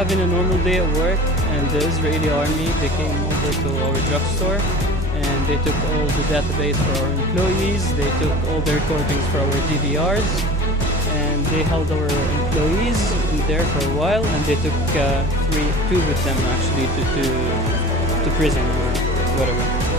having a normal day at work, and the Israeli army, they came over to our drugstore, and they took all the database for our employees, they took all the recordings for our DVRs, and they held our employees in there for a while, and they took two of them actually to prison or whatever.